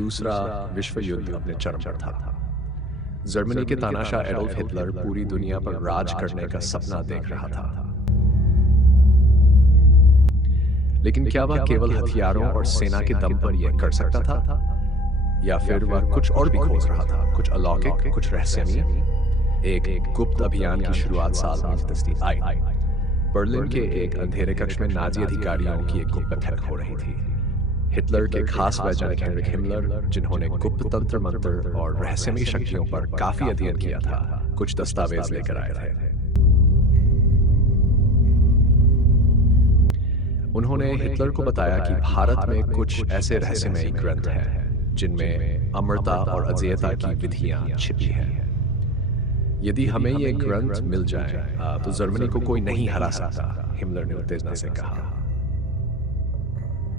दूसरा विश्व युद्ध अपने चरम पर था। जर्मनी के तानाशाह एडोल्फ हिटलर पूरी दुनिया पर राज करने का सपना देख रहा था। लेकिन क्या वह केवल हथियारों और सेना के दम पर यह कर सकता था, या फिर वह कुछ और भी खोज रहा था, कुछ अलौकिक, कुछ रहस्यमय। एक गुप्त अभियान की शुरुआत साल 1930 आई। बर्लिन के एक अंधेरे कक्ष में नाजी अधिकारियों की एक गुप्त बैठक हो रही थी। हिटलर के खास वैज्ञानिक हेनरिक हिमलर, जिन्होंने गुप्त तंत्र मंत्र और रहस्यमयी शक्तियों पर काफी अध्ययन किया था, कुछ दस्तावेज लेकर आए थे। उन्होंने हिटलर को बताया कि भारत में कुछ ऐसे रहस्यमयी ग्रंथ हैं जिनमें अमरता और अजेयता की विधियां छिपी हैं। यदि हमें ये ग्रंथ मिल जाए तो जर्मनी को कोई नहीं हरा सकता, हिमलर ने उत्तेजना से कहा।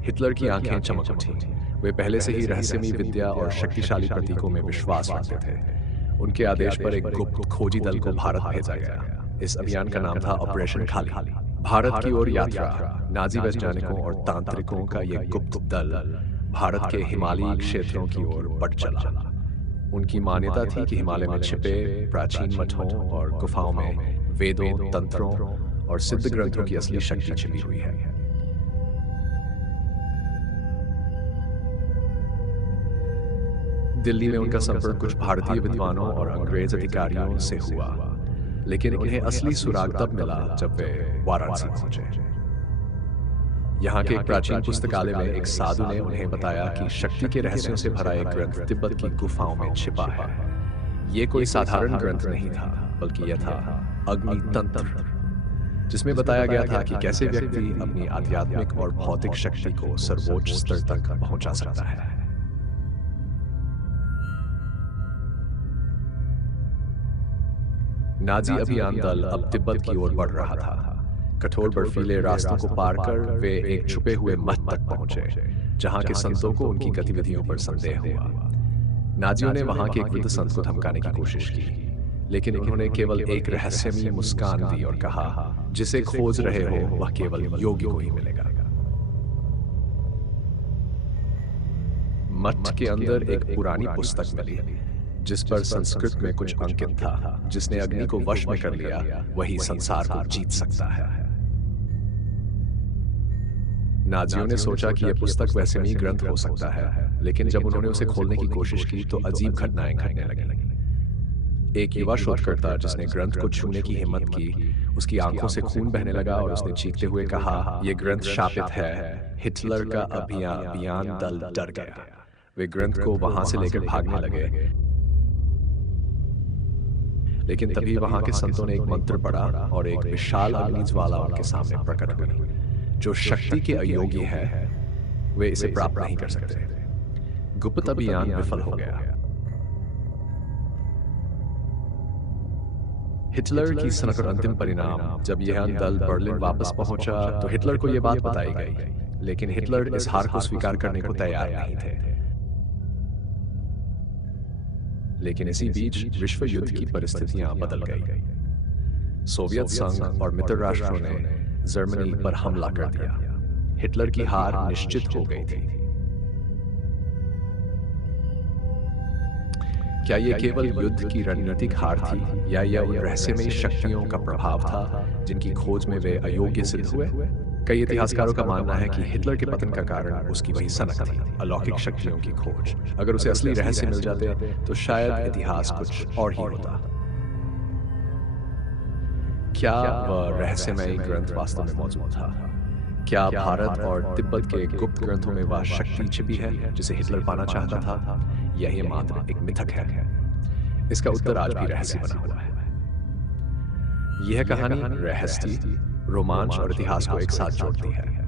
हिटलर की आंखें चमक उठी। वे पहले से ही रहस्यमयी विद्या और शक्तिशाली प्रतीकों में विश्वास रखते थे। उनके आदेश पर एक गुप्त खोजी दल को भारत भेजा गया। इस अभियान का नाम था ऑपरेशन खाली। भारत की ओर यात्रा। नाजी वैज्ञानिकों और तांत्रिकों का यह गुप्त दल भारत के हिमालयी क्षेत्रों की ओर बढ़ चला। उनकी मान्यता थी कि हिमालय में छिपे प्राचीन मठों और गुफाओं में वेदों, तंत्रों और सिद्ध ग्रंथों की असली शक्ति छिपी हुई है। दिल्ली में उनका संपर्क कुछ भारतीय विद्वानों और अंग्रेज अधिकारियों से हुआ, लेकिन उन्हें असली सुराग तब मिला जब वे वाराणसी पहुंचे। यहाँ के एक प्राचीन पुस्तकालय में एक साधु ने उन्हें बताया कि शक्ति के रहस्यों से भरा एक ग्रंथ तिब्बत की गुफाओं में छिपा है। ये कोई साधारण ग्रंथ नहीं था, बल्कि यह था अग्नि तंत्र, जिसमें बताया गया था कि कैसे व्यक्ति अपनी आध्यात्मिक और भौतिक शक्ति को सर्वोच्च स्तर तक पहुंचा सकता है। नाजी अभियान दल अब तिब्बत की ओर बढ़ रहा था। कठोर बर्फीले रास्तों को पार कर वे एक छुपे हुए मठ तक पहुंचे, जहां के संतों को उनकी गतिविधियों पर संदेह हुआ। नाजियों ने वहां के एक वृद्ध संत को धमकाने की कोशिश की, लेकिन उन्होंने केवल एक रहस्यमयी मुस्कान दी और कहा, जिसे खोज रहे हो वह केवल योगी को ही मिलेगा। मठ के अंदर एक पुरानी पुस्तक मिली, जिस पर संस्कृत में कुछ अंकित था, जिसने अग्नि को वश में कर लिया वही संसार को जीत सकता है। नाजियों ने सोचा कि यह पुस्तक रहस्यमयी ग्रंथ हो सकता है, लेकिन जब उन्होंने उसे खोलने की कोशिश की तो अजीब घटनाएं घटने लगी। एक युवा शोधकर्ता जिसने ग्रंथ को छूने की हिम्मत की, उसकी आंखों से खून बहने लगा और उसने चीखते हुए कहा, यह ग्रंथ शापित है। हिटलर का अभियान दल डर गया। वे ग्रंथ को वहां से लेकर भागने लगे, लेकिन तभी वहां के संतों ने एक मंत्र पढ़ा और एक विशाल अग्नि ज्वाला उनके सामने प्रकट हुई। जो शक्ति के अयोग्य है वे इसे प्राप्त नहीं कर सकते। गुप्त अभियान विफल हो गया। हिटलर की सनक और अंतिम परिणाम। जब यह दल बर्लिन वापस पहुंचा तो हिटलर को यह बात बताई गई, लेकिन हिटलर इस हार को स्वीकार करने को तैयार नहीं थे। लेकिन इसी बीच विश्व युद्ध की परिस्थितियां बदल गई। सोवियत संघ और मित्र राष्ट्रों ने जर्मनी पर हमला कर दिया। हिटलर की हार निश्चित हो गई थी। क्या यह केवल युद्ध की रणनीतिक हार थी, या यह उन रहस्यमयी शक्तियों का प्रभाव था जिनकी खोज में वे अयोग्य सिद्ध हुए? कई इतिहासकारों का मानना है कि हिटलर के पतन का कारण उसकी वही सनक थी, अलौकिक शक्तियों की खोज। अगर उसे असली रहस्य मिल जाते तो शायद इतिहास कुछ और ही होता। क्या वह रहस्यमय ग्रंथ वास्तव में मौजूद था? क्या भारत और तिब्बत के गुप्त ग्रंथों में वह शक्ति छिपी है जिसे हिटलर पाना चाहता था, या यह मात्र एक मिथक है? इसका उत्तर आज भी रहस्य बना हुआ है। यह कहानी रहस्य, रोमांच और इतिहास को एक साथ जोड़ती है।